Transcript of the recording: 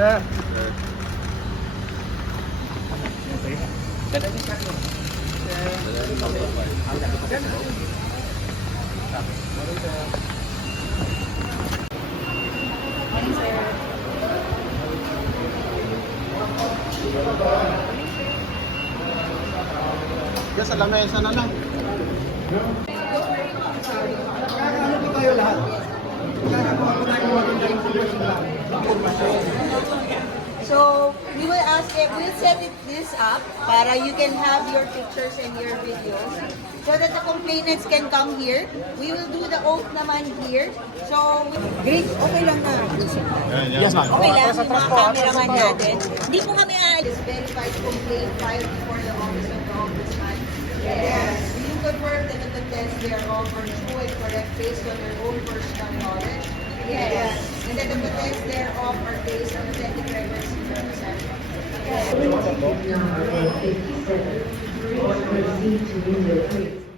Sir. Diyan sa lamesa na lang. Ano po kayo lahat? Kakakuha ko tayo maganda information lang. So we will ask if we'll set this up para you can have your pictures and your videos so that the complainants can come here. We will do the oath naman here. So great, okay lang na. Yes, ma'am. Okay lang yung mga cameraman natin. Hindi po kami aalis. Verified complaint filed before the office of the ombudsman. Yes. Do you confirm that the contents thereof are true and correct based on your own personal knowledge? Yes. And that the contents thereof are based on authentic records in your possession? Number 57, proceed to Window 3.